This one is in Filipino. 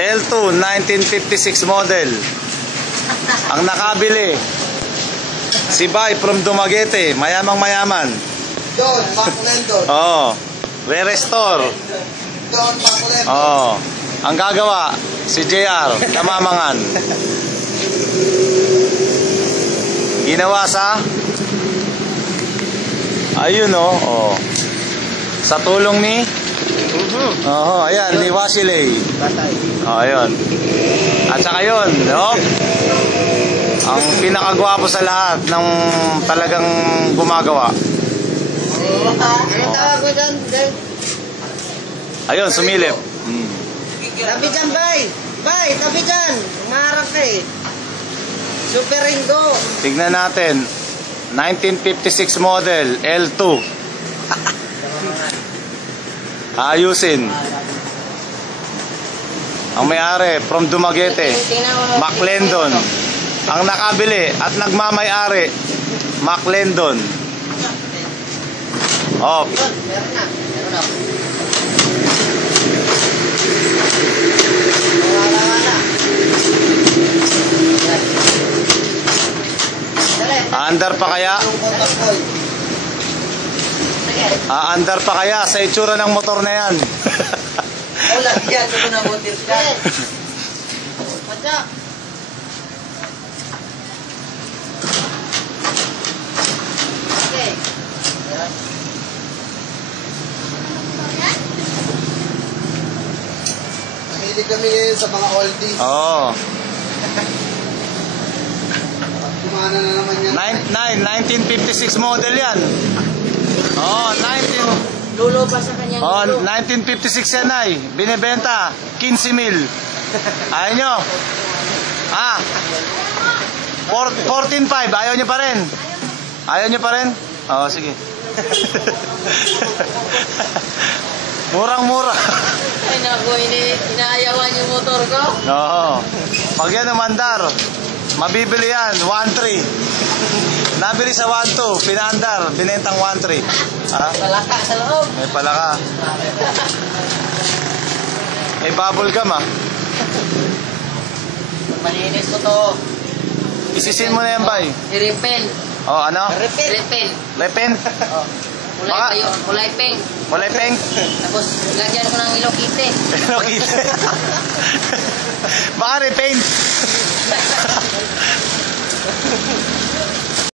L2, 1956 model. Ang nakabili, si Bay from Dumaguete, mayamang mayaman. Don, Maclendon. Oo. Re-restore. Don, Maclendon. Oo. Ang gagawa, si JR, Kamamangan. Ginawa sa ayun oh. Sa tulong ni ayan, ni Wasiley. Ayun. At saka yun, no? Ang pinakagwapo sa lahat ng talagang gumagawa. Ayun, sumilip. Tabi dyan, Bay. Bay, tabi dyan. Umarap ka eh. Super Ringo. Tignan natin. 1956 model, L2. Ayusin. Ang may-ari from Dumaguete, Maclendon. Ang nakabili at nagmamay-ari, Maclendon. Oh. Meron na. Aandar pa kaya? Aandar pa kaya sa itsura ng motor na yan? Wala, yan. Ito na motor ka. Patsak. Okay. Mahilig kami ngayon sa mga oldies. Oo. Kumana na naman yan. 1956 model yan. Oh, 19. Lulo pa sa kanya. Oh, 1956 yan ay. Binibenta 15,000. Ayaw nyo? 14,500. Ayaw nyo pa rin? Ayaw nyo pa rin? Oo, sige. Murang-mura. Ay naku, inaayawan yung motor ko. Oo. Pag yan umandar, mabibili yan, 1.3. Nabili sa 1.2, pinaandar, binentang 1.3. Palaka sa loob. May palaka. May bubble gum Malinis ko to. Isisin mo na yan, Bay. I-repen. Oh, ano? Repen. Lepen? Oh. Kulay pa yun. Kulay pink. Kulay pink? Tapos, lagyan ko ng ilokite. Ilokite. Baka repaint.